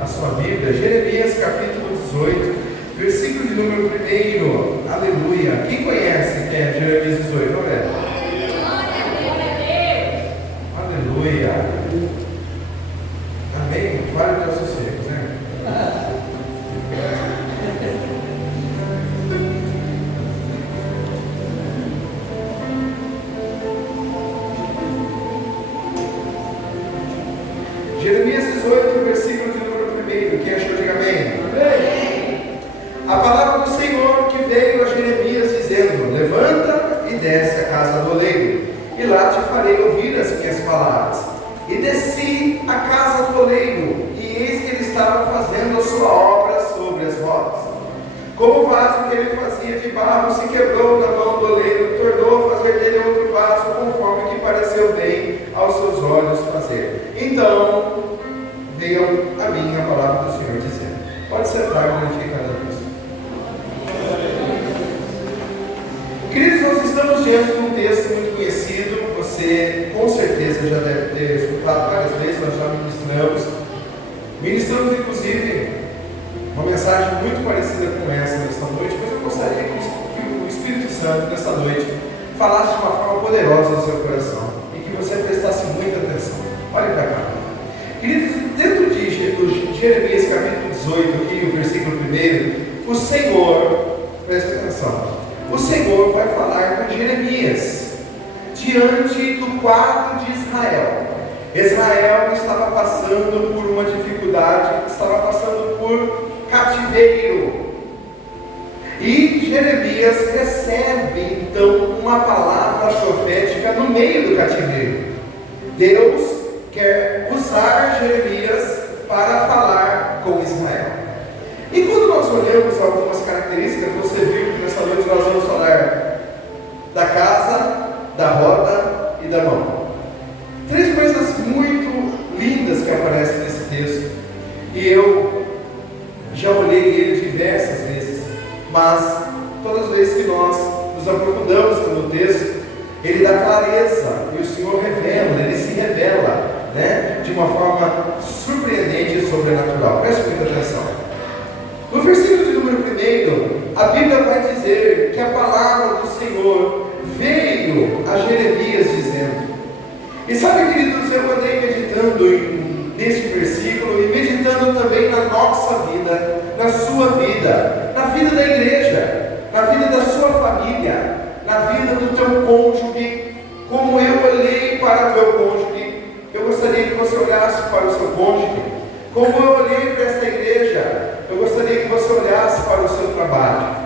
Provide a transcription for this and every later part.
a sua Bíblia, Jeremias capítulo 18, versículo de número 1. Aleluia. Quem conhece quem é Jeremias 18? Olha. Aleluia. Amém? Vale para os sossego, né? Jeremias 18, versículo de número 1. Quem achou, diga amém. Amém. A palavra do Senhor que veio a Jeremias dizendo: levanta e desce a casa do oleiro, e lá te farei ouvir as minhas palavras. E desci a casa do oleiro, e eis que ele estava fazendo a sua obra sobre as rodas. Como o vaso que ele fazia de barro se quebrou na mão do oleiro, tornou a fazer dele outro vaso, conforme que pareceu bem aos seus olhos fazer. Então veio a mim a palavra do Senhor dizendo: pode sentar, glorificar a Deus. Queridos, nós estamos diante de um texto muito conhecido. Você com certeza já deve ter escutado várias vezes. Nós já ministramos inclusive uma mensagem muito parecida com essa nesta noite, mas eu gostaria que o Espírito Santo nesta noite falasse de uma forma poderosa no seu coração e que você prestasse muita atenção. Olhe para cá. Queridos, dentro de Jeremias capítulo 18, aqui o versículo 1, o Senhor, presta atenção, o Senhor vai falar com Jeremias diante do quadro de Israel. Israel estava passando por uma dificuldade, estava passando por cativeiro. E Jeremias recebe então uma palavra profética no meio do cativeiro. Deus quer usar Jeremias para falar com Israel. E quando nós olhamos algumas características, você viu que nessa noite nós vamos falar da casa, da roda e da mão. Três coisas muito lindas que aparecem nesse texto. E eu já olhei ele diversas vezes, mas todas as vezes que nós nos aprofundamos no texto, ele dá clareza e o Senhor revela, ele se revela, de uma forma surpreendente e sobrenatural. Preste muita atenção. No versículo de número 1, a Bíblia vai dizer que a palavra do Senhor veio a Jeremias dizendo. E sabe, queridos, eu andei meditando neste versículo e meditando também na nossa vida, na sua vida, na vida da igreja, na vida da sua família, na vida do teu cônjuge. Como eu olhei para o meu cônjuge, eu gostaria que você olhasse para o seu cônjuge. Como eu olhei para esta igreja, eu gostaria que você olhasse para o seu trabalho.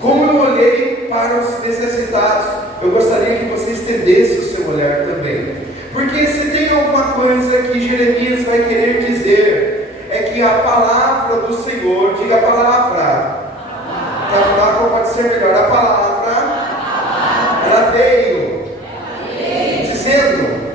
Como eu olhei para os necessitados, eu gostaria que você estendesse o seu olhar também. Porque se tem alguma coisa que Jeremias vai querer dizer, é que a palavra do Senhor, diga a palavra, pode ser melhor, a palavra, ela veio dizendo.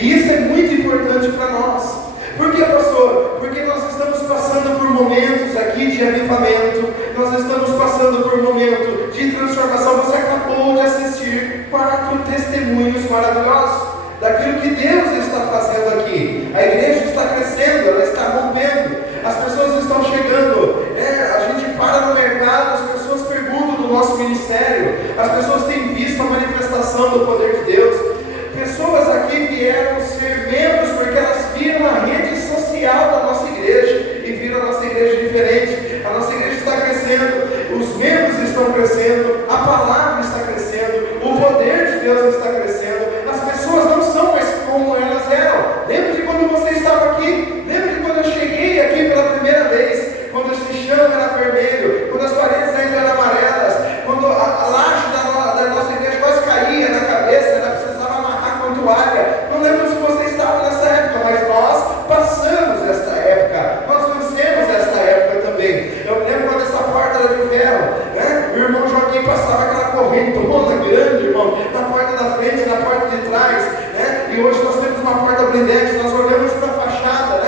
E isso é muito importante para nós. Por que, pastor? Porque nós estamos passando por momentos aqui de avivamento, nós estamos passando por um momento de transformação. Você acabou de assistir 4 testemunhos maravilhosos daquilo que Deus está fazendo aqui. A igreja está crescendo, ela está rompendo, as pessoas estão chegando, a gente para no mercado, as pessoas perguntam do nosso ministério, as pessoas têm visto a manifestação do poder de Deus. Pessoas aqui vieram ser membros porque elas viram a rede social da nossa igreja e viram a nossa igreja diferente. A nossa igreja está crescendo, os membros estão crescendo, a palavra está crescendo, o poder de Deus está crescendo. As pessoas não são mais como elas eram. Lembra de quando você estava aqui? Lembra de quando eu cheguei aqui pela primeira vez? Quando esse chão era vermelho, quando as paredes ainda eram amarelas, quando a laje da nossa igreja quase caía na cabeça, ela precisava amarrar com toalha. Não lembro se você estava nessa época, mas nós passamos esta época, nós vencemos esta época também. Eu lembro quando essa porta era de ferro, o irmão Joaquim passava aquela correntona grande, irmão, na porta da frente, na porta de trás, e hoje nós temos uma porta blindante. Nós olhamos para a fachada,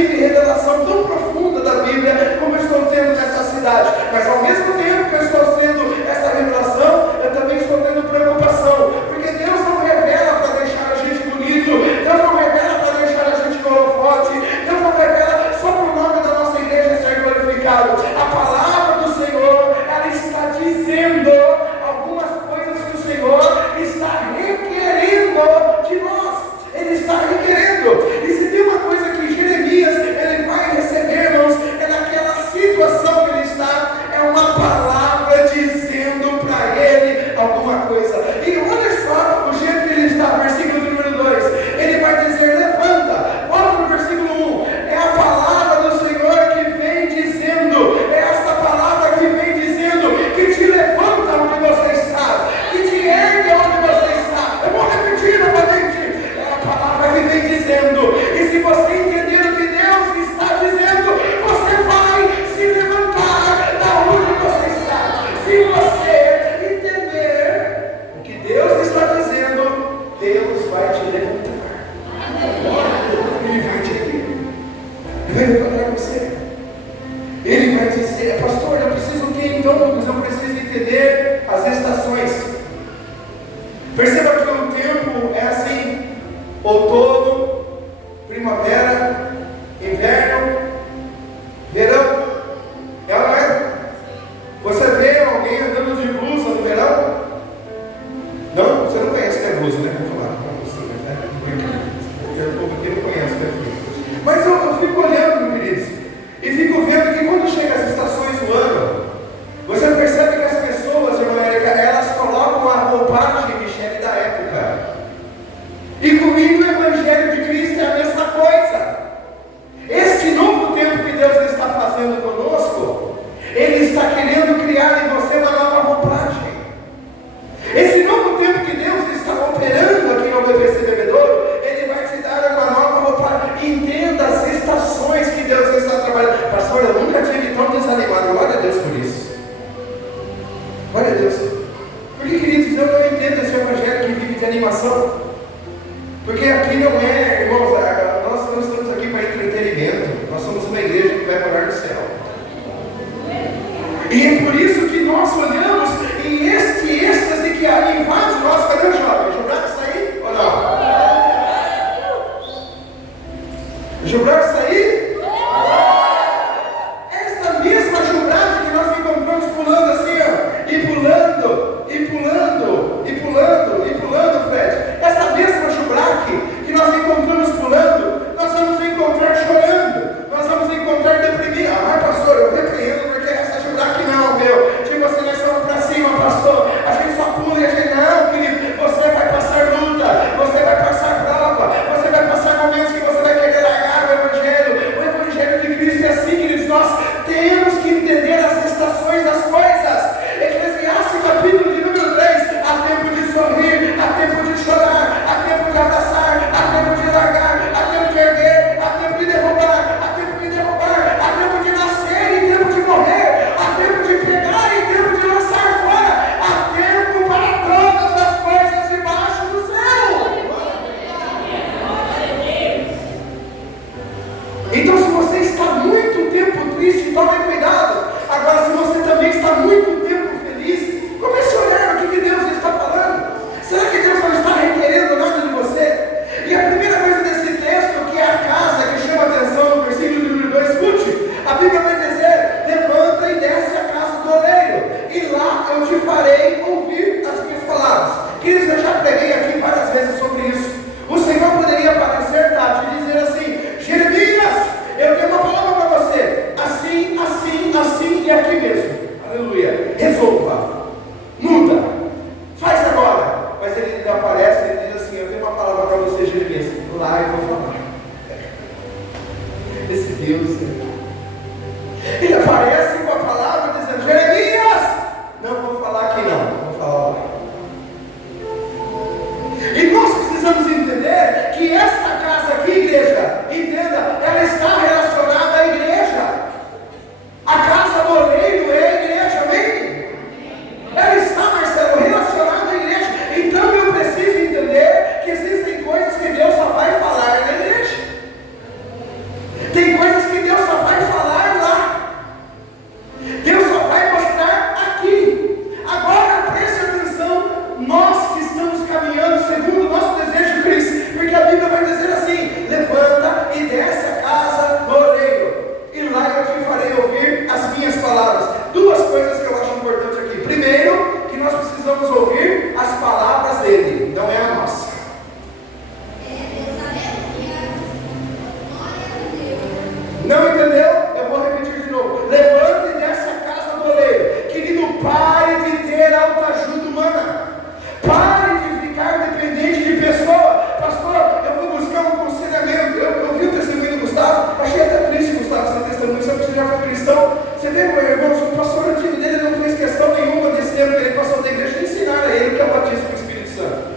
tive revelação tão profunda da Bíblia como eu estou tendo nessa cidade. Mas ao mesmo tempo que eu estou tendo essa revelação, eu também estou tendo preocupação. Porque Deus não revela para deixar a gente bonito. Deus não revela para deixar a gente no holofote. Deus não revela só para o nome da nossa igreja ser glorificado. A palavra do Senhor, ela está dizendo algumas coisas que o Senhor está requerendo de nós. Ele está requerendo. E se tem uma coisa que Jeremias ele vai receber, irmãos, é naquela situação que ele está, é uma palavra dizendo para ele alguma coisa. E olha só o jeito que ele está, versículo número 2. Ele vai dizer: levanta. Olha no versículo 1. É a palavra do Senhor que vem dizendo, é essa palavra que vem dizendo, que te levanta onde você está, que te ergue onde você está. Eu vou repetir novamente. Que vem dizendo, e se você entender o que Deus está dizendo, você vai se levantar da onde você está. Se você entender o que Deus está dizendo, Deus vai te levantar. Ele vai te erguer. Ele vai levantar você. Ele vai dizer: pastor, eu preciso o que então? Eu preciso entender as estações. Perceba que o tempo é assim: outono, primavera, inverno, verão. É ou não é? Você vê alguém andando de blusa no verão? Não? Você não conhece que é blusa, né? Vou falar para você, né? O povo aqui não conhece, né? Mas eu fico olhando, meu querido, e fico vendo que quando chegam as estações do ano, você percebe que as pessoas, irmã Érica, elas colocam a roupagem, Michele, da época. E comigo o Evangelho de Cristo é a mesma coisa. Esse novo tempo que Deus está fazendo conosco, Ele está querendo criar em você uma nova roupagem. Esse novo tempo que Deus está operando aqui no BBC Bebedouro, Ele vai te dar uma nova roupagem. Entenda as estações que Deus está trabalhando. Pastor, eu nunca tive tão desanimado. Glória a Deus por isso. Glória a Deus. Porque, queridos, eu não entendo esse Evangelho que vive de animação. Porque aqui não é, irmãos, nós não estamos aqui para entretenimento. Nós somos uma igreja que vai morar no céu. E é por isso que nós olhamos em este êxtase que invade nós. Cadê o jovem? Gilberto está aí ou não? Gilberto está aí? Esta mesma Gilberto que nós encontramos pulando assim, ó, e pulando, e pulando, e pulando, e pulando, Fred. Essa mesma Gilberto que nós encontramos pulando, nós vamos encontrar chorando, nós vamos encontrar deprimido. Ah, mas pastor, eu repreendo porque essa Gilberto não, meu. Tipo assim, nós vamos para cima, pastor. A gente só pula e a gente não, querido. Você vai passar luta, você vai passar prova, você vai passar momentos que você vai querer largar o Evangelho. O Evangelho de Cristo é assim, queridos. Nós temos que entender as estações das coisas. Eclesiastes capítulo de número 3, há tempo de sorrir, há tempo de chorar, há tempo de abraçar, há tempo de largar, há tempo de erguer, há tempo de derrubar, há tempo de derrubar, há tempo de nascer e tempo de morrer, há tempo de pegar e tempo de lançar fora, há tempo para todas as coisas debaixo do céu. Então, se você está muito tempo triste, tome cuidado. Agora, se você também está muito tempo feliz, comece a olhar o que Deus está falando. Será que Deus não está requerendo nada de você? E a primeira coisa desse texto, que é a casa, que chama a atenção no versículo número 2, escute, a Bíblia vai dizer: levanta e desce a casa do oleiro, e lá eu te farei ouvir as minhas palavras. Queridos, eu já preguei aqui várias vezes sobre isso. O Senhor poderia aparecer, Tati, e dizer assim: Jeremias, eu tenho uma palavra para você, assim, assim, assim e aqui mesmo. Aleluia. Resolva, muda, faz agora. Mas ele aparece e ele diz assim: eu tenho uma palavra para você, Jeremias, lá eu vou falar. Esse Deus, ele aparece com a palavra dizendo: Jeremias, não vou falar aqui não, vou falar lá. E nós precisamos entender que esta casa aqui, igreja, entenda, ela está relacionada à igreja. A casa do oleiro é a igreja, amém? Ela está, Marcelo, relacionada à igreja. Então eu preciso entender que existem coisas que Deus só vai falar na igreja. Tem vê, meu irmão, o pastor antigo dele não fez questão nenhuma desse tempo que ele passou da igreja de ensinar a ele que é o batismo com o Espírito Santo.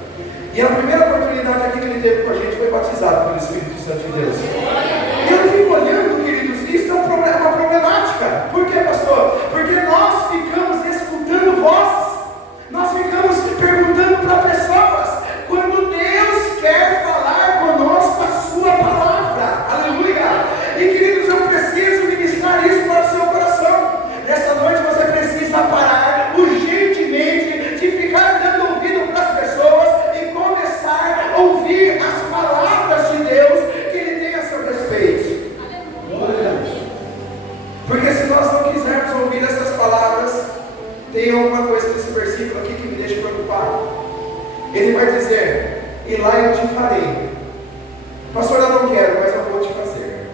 E a primeira oportunidade aqui que ele teve com a gente foi batizado pelo Espírito Santo de Deus. E eu fico olhando, queridos, isso é uma problemática. Por quê, pastor? Porque nós ficamos escutando vozes, nós ficamos perguntando para pessoas, quando Deus quer falar conosco a sua palavra. Aleluia! E queridos, eu preciso ministrar isso para o seu coração. Nessa noite você precisa parar urgentemente de ficar dando ouvido para as pessoas e começar a ouvir as palavras de Deus que Ele tem a seu respeito. Porque se nós não quisermos ouvir essas palavras, tem alguma coisa nesse versículo aqui que me deixa preocupado. Ele vai dizer: e lá eu te farei. Pastor, eu não quero, mas eu vou te fazer.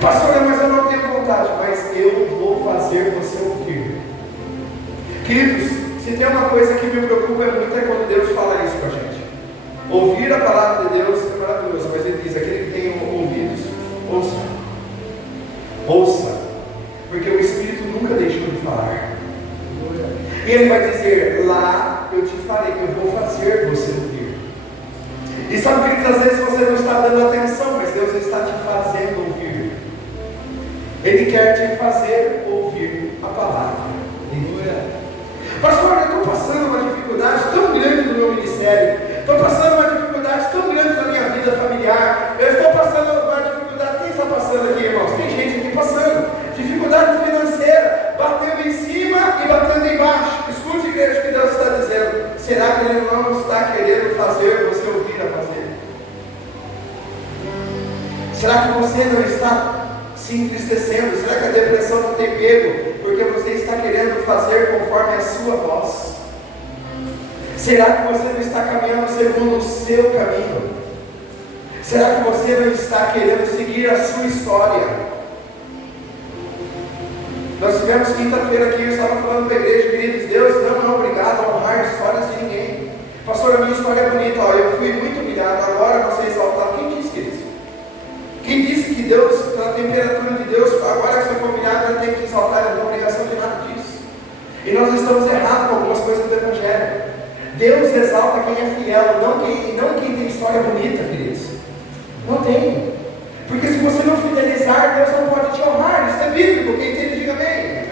Pastor, mas eu não tenho vontade, mas eu vou fazer você ouvir. Queridos, se tem uma coisa que me preocupa muito é quando Deus fala isso para a gente. Ouvir a palavra de Deus é maravilhoso, mas Ele diz: aquele que tem ouvidos, ouça. Ouça, porque o Espírito nunca deixou de falar. E Ele vai dizer: lá eu te farei, eu vou fazer você ouvir. E sabe que às vezes você não está dando atenção, mas Deus está te fazendo ouvir. Ele quer te fazer ouvir a palavra. Pastor, eu estou passando uma dificuldade tão grande no meu ministério, estou passando uma dificuldade tão grande na minha vida familiar, eu estou passando uma dificuldade. Quem está passando aqui, irmãos? Tem gente aqui passando dificuldade financeira, batendo em cima e batendo embaixo. Escute, igreja, o que Deus está dizendo. Será que Ele não está querendo fazer você ouvir a fazer? Será que você não está se entristecendo? Será que a depressão não tem pego? Porque você está querendo fazer conforme a sua voz? Será que você não está caminhando segundo o seu caminho? Será que você não está querendo seguir a sua história? Nós tivemos quinta-feira aqui, eu estava falando para a igreja, queridos, Deus não é obrigado a honrar histórias de ninguém. Pastor, a minha história é bonita, eu fui muito humilhado, agora você exaltar. Quem disse que isso? Quem disse que Deus, pela temperatura de Deus, agora que você foi humilhado, ele tem que te exaltar? Não tem obrigação de nada disso. E nós estamos errados com algumas coisas do Evangelho. Deus exalta quem é fiel, não quem tem história bonita, queridos. Não tem. Porque se você não fidelizar, Deus não pode te honrar. Isso é bíblico, quem entende, diga amém.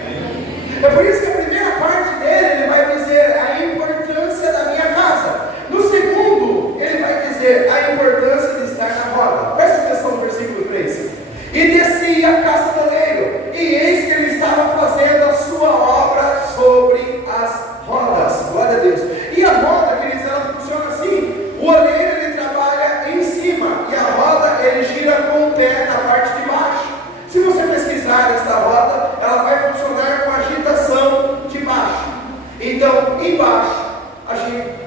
É por isso que a primeira parte dele, ele vai dizer a importância da minha casa. No segundo, ele vai dizer a importância de estar na roda. Presta atenção no versículo 3. E desci a casteleiro, e eis que ele estava fazendo a sua obra sobre as rodas. Glória a Deus. E a roda, queridos, ela funciona assim. O oleiro, ele trabalha em cima, e a roda, ele gira com o pé na parte de baixo. Se você pesquisar esta roda, ela vai funcionar com agitação de baixo. Então, embaixo,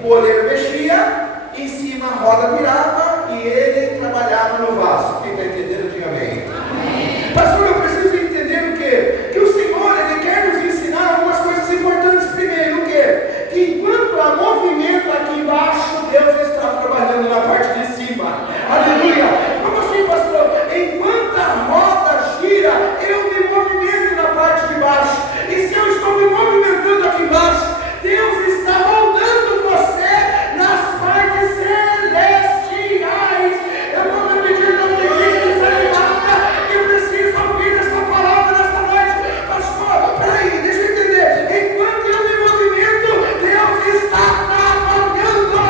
o oleiro mexia, em cima a roda virava e ele trabalhava no vaso. Quem está entendendo, diga amém. Amém. Pastor, eu preciso entender o quê? Que o Senhor, Ele quer nos ensinar algumas coisas importantes. Primeiro, o quê? Que enquanto há movimento aqui embaixo, Deus está trabalhando na parte de cima. Aleluia! Como assim, pastor? Enquanto a roda gira, eu me movimento na parte de baixo. E se eu estou me movimentando aqui embaixo, Deus está moldando você nas partes celestiais. Eu vou repetir, não tem gente desanimada que precisa ouvir essa palavra nesta noite. Pastor, peraí, deixa eu entender. Enquanto eu me movimento, Deus está trabalhando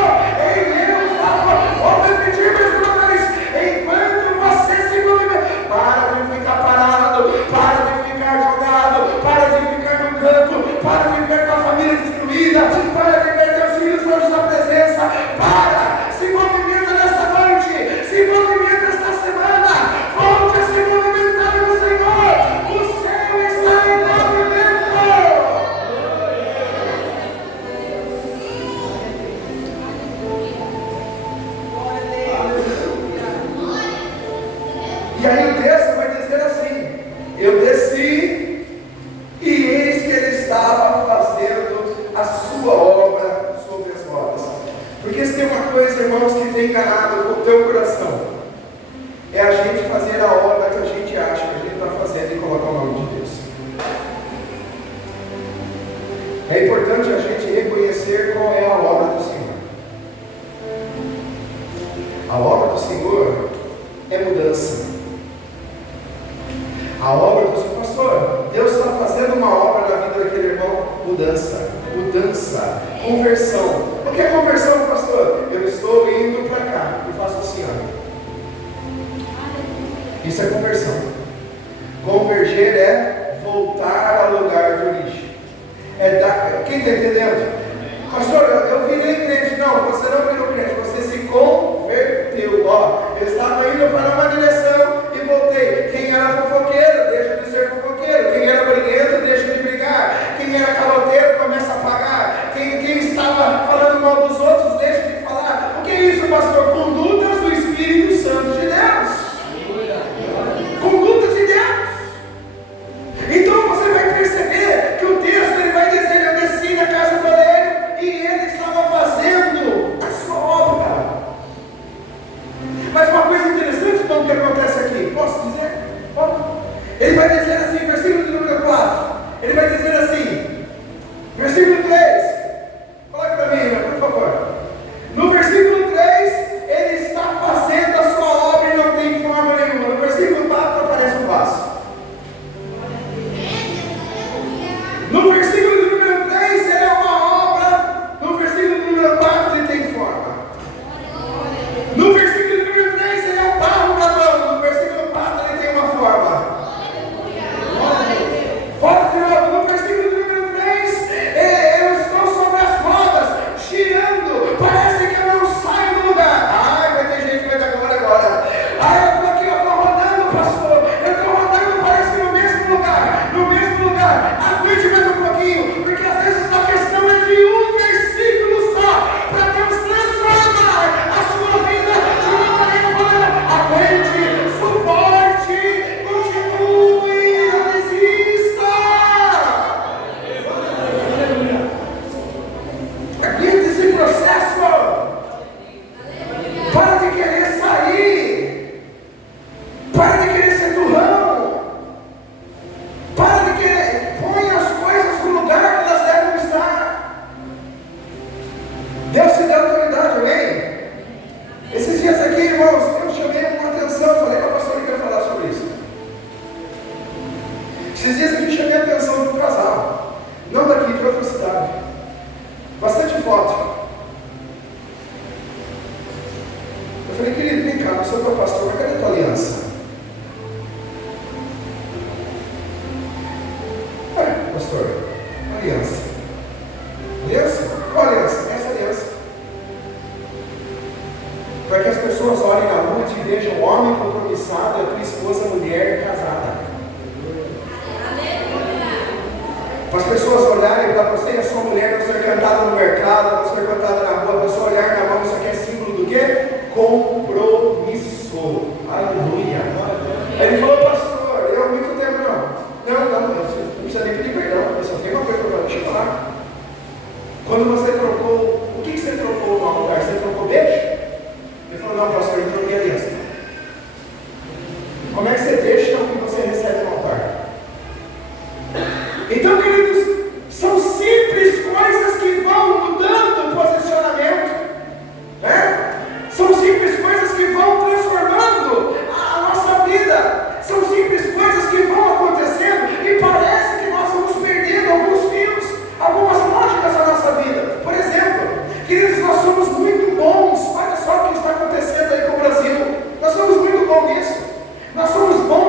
em meu favor. Vou repetir mais uma vez. Enquanto você se movimenta, para de ficar parado, para de ficar jogado, para de ficar no canto, para de ver tua família destruída, para de ver teus filhos longe da presença. Para, se movimenta nesta noite, se movimenta esta semana, volte a se movimentar no Senhor. O céu está em movimento. E aí o texto vai dizer assim: eu desci e eis que ele estava fazendo a sua obra sobre as rodas. Porque se tem uma coisa, irmãos, que tem enganado o teu coração, é a gente fazer a obra que a gente acha que a gente está fazendo e É importante a gente reconhecer qual é a obra do Senhor. A obra do Senhor é mudança. A obra do Senhor, pastor, Deus está fazendo uma obra na vida daquele irmão, mudança, conversão. O que é conversão, pastor? Eu estou indo para cá e faço assim, ó. Isso é conversão. Converger é voltar ao lugar de origem. Quem está entendendo? Pastor, eu virei crente. Não, você não virou crente, você se converteu. Eu estava indo para uma direção e voltei. Quem era fofoqueiro, deixa de ser fofoqueiro. Quem era briguento, deixa de brigar. Quem era caloteiro, começa a pagar. Quem estava falando mal dos outros, deixa de falar. O que é isso, pastor? Condutas do Espírito Santo de Deus. Condutas de Deus. Então você vai perceber que o texto ele vai dizer: eu desci na casa do oleiro e ele estava fazendo a sua obra. Mas uma coisa interessante então que acontece aqui, posso dizer? Ele vai dizer assim, versículo de número 4, ele vai dizer assim, versículo 3, coloque para mim, por favor. No versículo 3, ele está fazendo a sua obra e não tem forma nenhuma. No versículo 4 aparece um vaso. No versículo número 3, ele é uma obra. No versículo número 4, ele tem forma. No versículo número 3, ele é um barro na mão. No versículo 4, ele tem uma forma. Forte de novo. No versículo número 3, eu estou sobre as rodas, girando. Parece que eu não saio do lugar. Ai, vai ter gente que vai dar glória agora. Ai, eu estou aqui, eu estou rodando, pastor. Eu estou rodando, parece que no mesmo lugar. No mesmo lugar. Aguente mais um pouquinho, porque às vezes a questão é de um versículo só, para Deus transformar a sua vida de uma maneira. Aguente, suporte, continue, não desista. Aguente esse processo. Para de querer sair. Para de querer ser turrão. Para de querer. Põe as coisas no lugar que elas devem estar. Deus te deu autoridade, amém? Esses dias aqui, irmãos, eu chamei uma atenção. Falei para a pastora que eu quero falar sobre isso. Esses dias aqui chamei a atenção do casal. Não daqui, de outra cidade. Bastante foto. Eu falei: querido, vem cá, eu sou teu pastor, mas cadê a tua aliança? Pastor, aliança. Aliança? Qual aliança? Essa aliança. Para que as pessoas olhem na rua e te vejam um homem compromissado e a tua esposa mulher casada. Para as pessoas olharem para você e a sua mulher não ser cantada no mercado, não ser cantada na rua, a pessoa olhar na mão, isso aqui é símbolo do quê? Compromisso. Aleluia. Ele falou: pastor, eu há muito tempo não precisa nem pedir perdão, eu só tenho uma coisa para te falar. Quando você trocou, o que você trocou no altar? Você trocou beijo? Ele falou: não, pastor, eu troquei aliança. Como é que você deixa o que você recebe no altar? Então, queridos, são simples coisas que vão mudando o posicionamento, né? São simples coisas que vão transformando a nossa vida. São simples coisas que vão acontecendo e parece que nós vamos perdendo alguns fios, algumas lógicas da nossa vida. Por exemplo, queridos, nós somos muito bons. Olha só o que está acontecendo aí com o Brasil. Nós somos muito bons nisso. Nós somos bons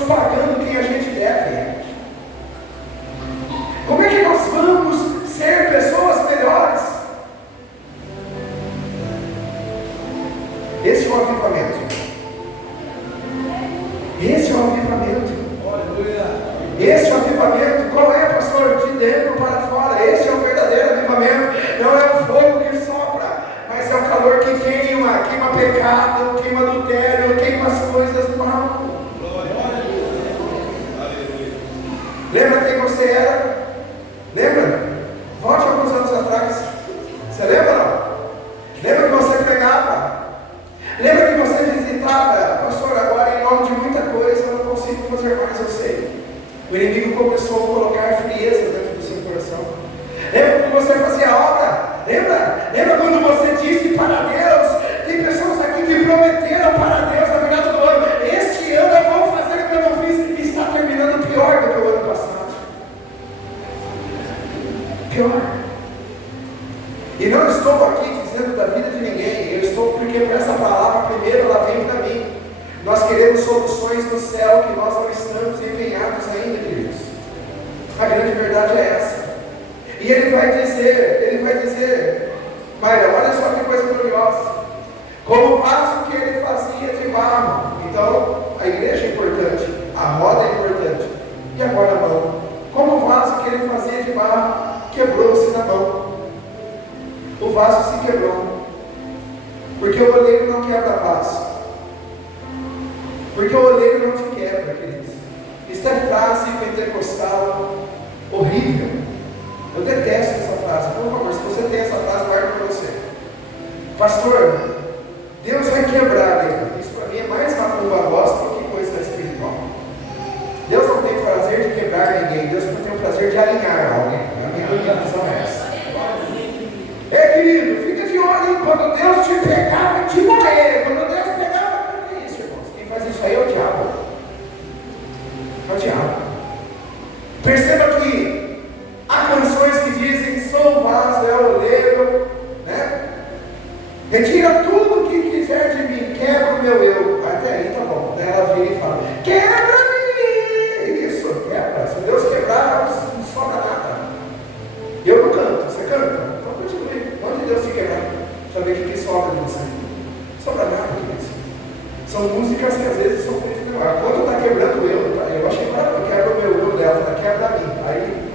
estamos pagando quem a gente deve? Como é que nós vamos ser pessoas melhores? Esse é o avivamento. Esse é o avivamento. Esse é o avivamento. Qual é, pastor? De dentro para fora. Esse é o verdadeiro avivamento. Não é o fogo que sopra, mas é o calor que queima. Queima pecado, queima adultério, queima as coisas mal. Lembra quem você era? Lembra? Volte alguns anos atrás. Você lembra não? Lembra que você pregava? Lembra que você visitava? Pastor, agora em nome de muita coisa eu não consigo fazer mais, eu sei. O inimigo começou a colocar frieza dentro do seu coração. Lembra que você fazia obra? Lembra? Lembra quando você disse para Deus? Tem pessoas aqui que prometeram para Deus na virada do ano: este ano eu vou fazer o que eu não fiz, e está terminando pior do que o ano passado. Pior. E não estou aqui dizendo da vida de ninguém, eu estou porque essa palavra primeiro ela vem para mim. Nós queremos soluções no céu que nós não estamos empenhados ainda, queridos. A grande verdade é essa. E ele vai dizer, Maria, olha só que coisa gloriosa. Como o vaso que ele fazia de barro. Então, a igreja é importante, a roda é importante. E agora a mão. Como o vaso que ele fazia de barro quebrou-se na mão. O vaso se quebrou. Porque o oleiro não quebra vaso. Porque o oleiro não te quebra, queridos. Isso é frase pentecostal horrível. Eu detesto essa frase. Por favor, se você tem essa frase, guarda para você. Pastor, Deus vai quebrar ele. Isso para mim é mais macumba gospel que coisa espiritual. Deus não tem prazer de quebrar ninguém. Deus não tem o prazer de alinhar alguém. A minha visão é essa. Ei, querido, fica de olho, hein? Quando Deus te pegar, vai te morrer. Quando Deus pegar, vai fazer isso, irmãos. Quem faz isso aí é o diabo. É o diabo. Perceba que há canções que dizem: sou o vaso, é o oleiro, né? Retira tudo o que quiser de mim, quebra o meu eu. Até aí tá bom. Daí ela vira e fala: quebra-me! Isso, quebra. Se Deus quebrar, não sobra nada. Eu não canto, você canta? Então continue. Onde Deus te quebrar? Saber o que sobra de você? Sobra nada disso. São músicas que às vezes são feitas. Quando está quebrando o eu, eu achei que quebra o meu eu dela, quebra a mim. Aí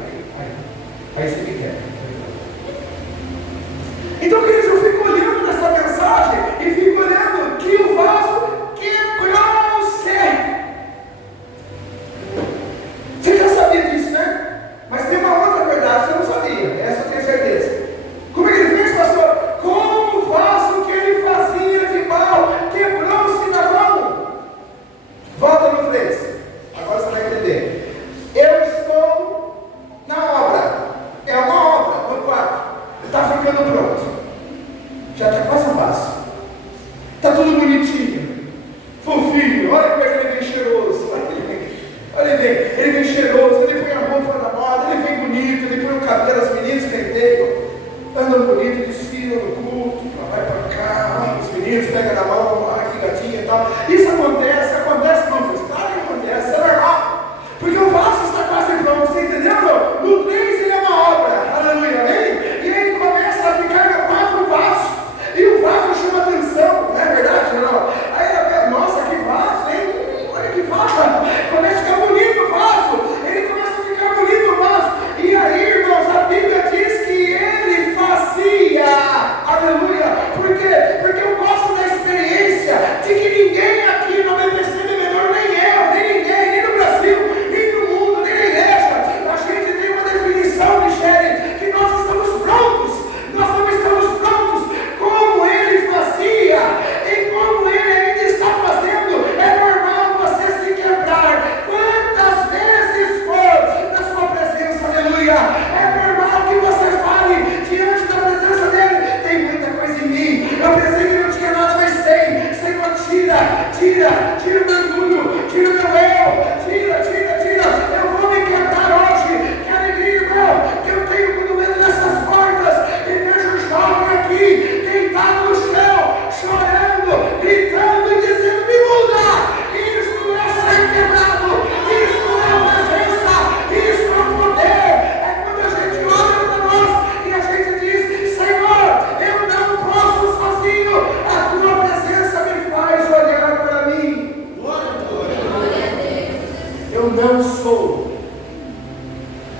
eu não sou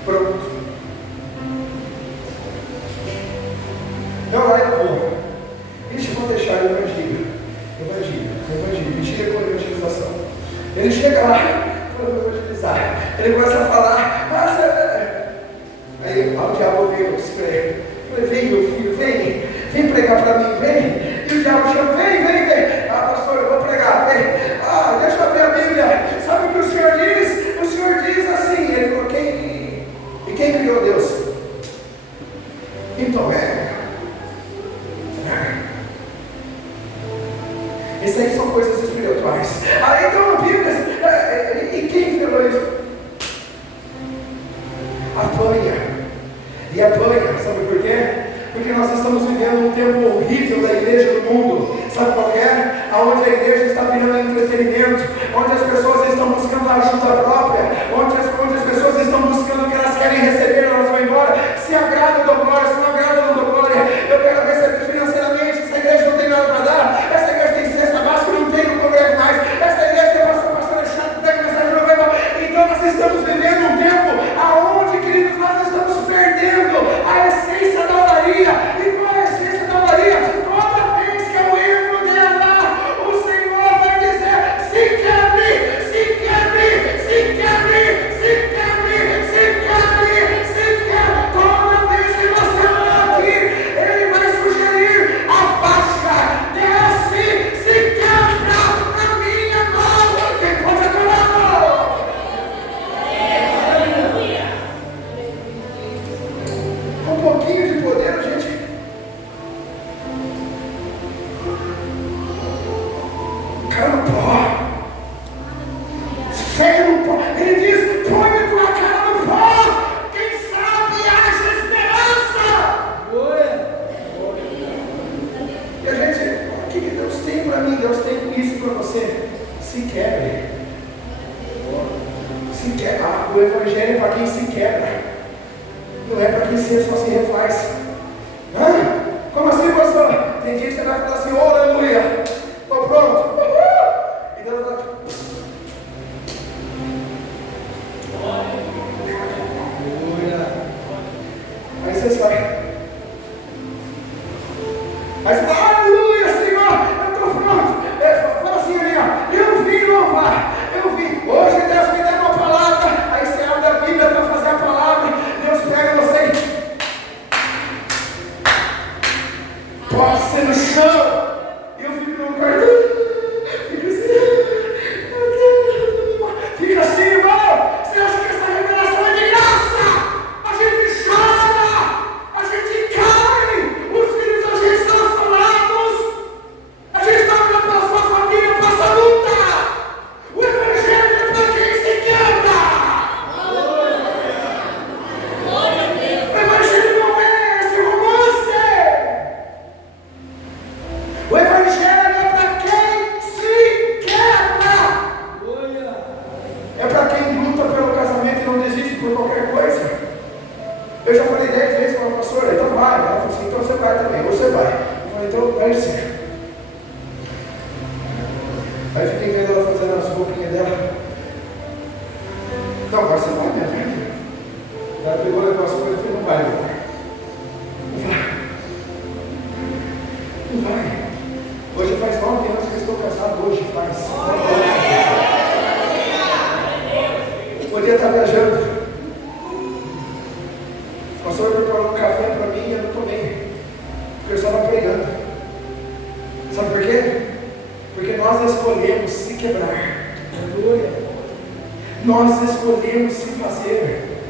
pronto. Não, lá eu vou. Eles vão deixar o evangelho. Mentira com evangelização. Ele chega lá, vou evangelizar. Ele começa a falar, aí o diabo veio para ele. Falei, vem meu filho, vem pregar para mim, vem. E o diabo chama, vem. Pastor, eu vou pregar, vem. Deixa eu ver a Bíblia. Sabe o que o Senhor diz? O Senhor diz assim. Ele falou, quem criou Deus? Então isso aí são coisas espirituais. Então a Bíblia, e quem criou isso? Apanha, sabe por quê? Porque nós estamos vivendo um tempo horrível da igreja do mundo. Sabe qual é? Onde a igreja está virando entretenimento, onde as pessoas estão buscando ajuda própria, onde as pessoas estão buscando o que elas querem receber, elas vão embora. Se agrada, eu dou glória, se não agrada, eu não dou glória. Eu quero receber financeiramente, essa igreja não tem nada para dar, essa igreja tem cesta básica, não tem, não congrego mais, essa igreja tem pastor chato, pega mensagem, não vai embora. Então nós estamos vivendo um tempo aonde, queridos, nós estamos perdendo a essência da oraria. E qual é a essência da oraria? Toda vez que eu entro nela, o Senhor vai dizer, se quebre. Toda vez que você ora aqui, Ele vai sugerir, abaixa, desce, se quebra a minha mão. Quem pode adorar? Um pouquinho de poder, gente. Cara no pó. Feio no pó. Ele diz, põe a tua cara no pó. Quem sabe haja esperança. E a gente, o que Deus tem para mim? Deus tem isso para você. Se quebre. Se quebra. O evangelho é para quem se quebra. Não é para quem só se refaz. Como assim, pastor? Tem dia que você vai falar assim, oh, aleluia, estou pronto. E Deus vai aí você sai. Aí você fala, aleluia, Senhor, eu estou pronto. Fala assim, eu vim louvar. Hoje Deus me deu uma palavra. Aí você abre a Bíblia para fazer a palavra. Deus pega você e posta no chão. E eu fico no quarto. Fica assim, irmão. Você acha que essa revelação é de graça? A gente chora, a gente cai, os filhos da gente são assolados, a gente está olhando para a sua família, passa luta. O evangelho é para quem se quebra. O evangelho não é esse romance. O evangelho é para quem se quebra. É para quem luta pelo casamento e não desiste por qualquer coisa. Eu já falei 10 vezes para a pastora, então vai. Ela falou assim, então você vai também, você vai. Eu falei, então vai sim. Aí fiquei vendo ela fazendo as roupinhas dela. Não, vai, você vai, minha filha. Ela pegou o negócio e falou, não vai, não vai. Hoje faz 9 anos que eu estou casado, hoje faz 9 anos. Podia estar viajando. O pastor preparou um café para mim e eu não tomei. Porque eu estava pregando. Sabe por quê? Porque nós escolhemos se quebrar. Aleluia. Nós escolhemos se fazer.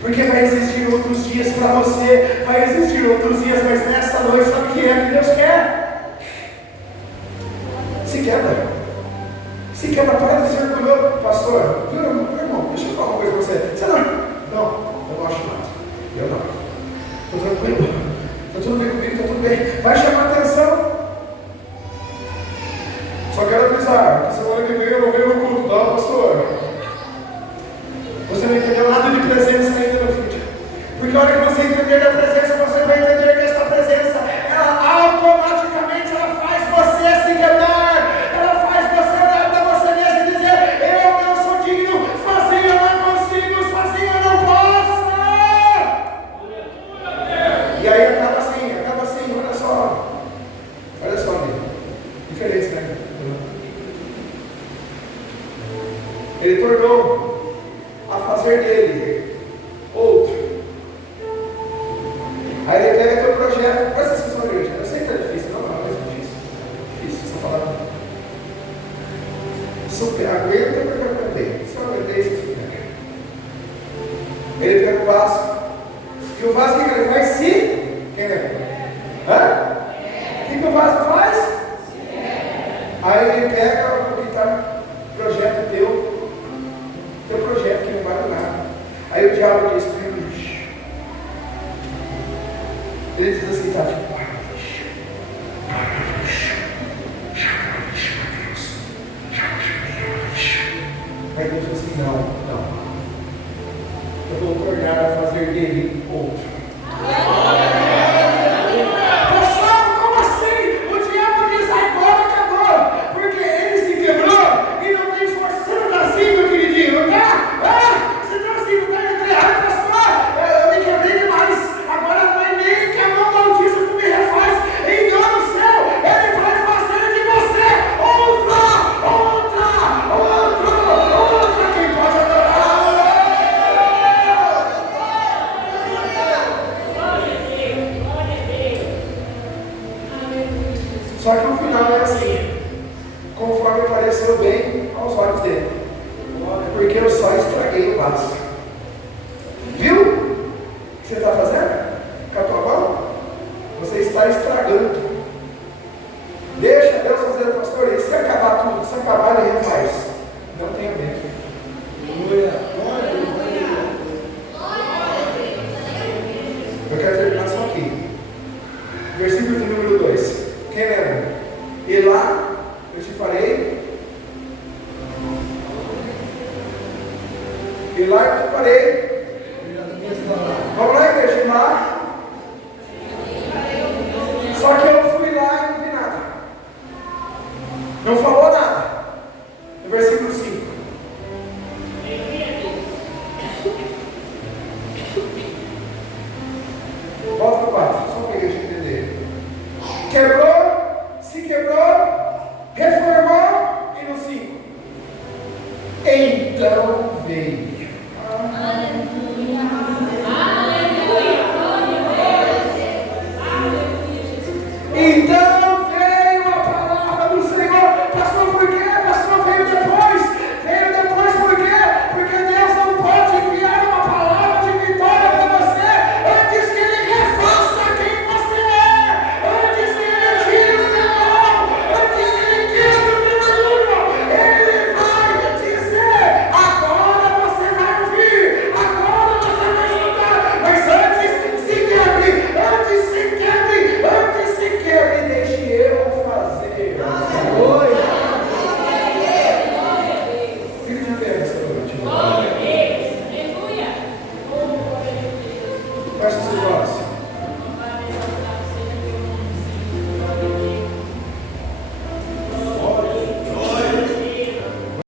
Porque vai existir outros dias para você. Vai existir outros dias, mas nessa noite, sabe o que é que Deus quer? Se quebra. Se quebra, para de ser orgulhoso. Pastor, meu irmão, deixa eu falar uma coisa para você. Você não, eu não acho nada. Eu não. Estou tranquilo. Está tudo bem comigo, está tudo bem. Vai chamar atenção. Só quero avisar, que semana que vem eu não venho no culto, não, pastor. Você não entendeu nada de presença ainda, meu filho. Porque a hora que você entender da presença, você vai entender que essa presença, ela automaticamente ela faz você se quebrar. Ela faz você olhar para você mesmo e dizer, eu não sou digno, fazer fazer dele outro. Aí ele pega teu projeto, presta atenção na igreja. Eu sei que é difícil, não é difícil. Difícil essa palavra. Aguenta porque eu aguentei. Se eu aguentei, você supera. Ele pega o vaso. E o vaso, o que ele faz? Quem lembra? Hã? O que o vaso faz? Aí ele pega o que está projeto teu projeto que não vale nada. Aí o diabo diz para ele, ele diz assim, tá tipo, aí Deus diz assim, não. Eu vou tornar a fazer dele outro. Pastor, como assim? O diabo diz agora acabou. Porque ele se quebrou e não tem força. Você não está assim, meu queridinho, não está? Você está assim, não está entre pastor, eu me quebrei demais. Agora não é nem que a mão maldita não me refaz. Em Deus do céu, ele vai fazer de você outra. Quem pode adorar? Só que no final é assim, conforme pareceu bem aos olhos dele, porque eu só estraguei o vaso. Viu o que você está fazendo com a tua mão? Você está estragando. Deixa Deus fazer, pastor. E se acabar tudo, se acabar, ele refaz. Não tenha medo. Eu quero terminar só aqui. Versículo de número 2. Quem lembra? E lá eu te farei. E lá eu te farei. Vamos lá, igreja, ir lá. Só que eu fui lá e não vi nada. Não falou nada. No versículo 5. Volta para o 4, só para a igreja entender. Quebrou, se quebrou, reformou e no 5. Então veio. Então veio a palavra do Senhor. Pastor, por quê? Pastor, veio depois. Veio depois por quê? Porque Deus não pode enviar uma palavra de vitória para você antes que Ele refaça quem você é, antes que Ele tire o seu mal, antes que Ele quebre o teu orgulho. Ele vai dizer, agora você vai ouvir, agora você vai escutar, mas antes se quebre, deixe eu fazer. Oi. Fique de pé essa noite. Feche seus olhos.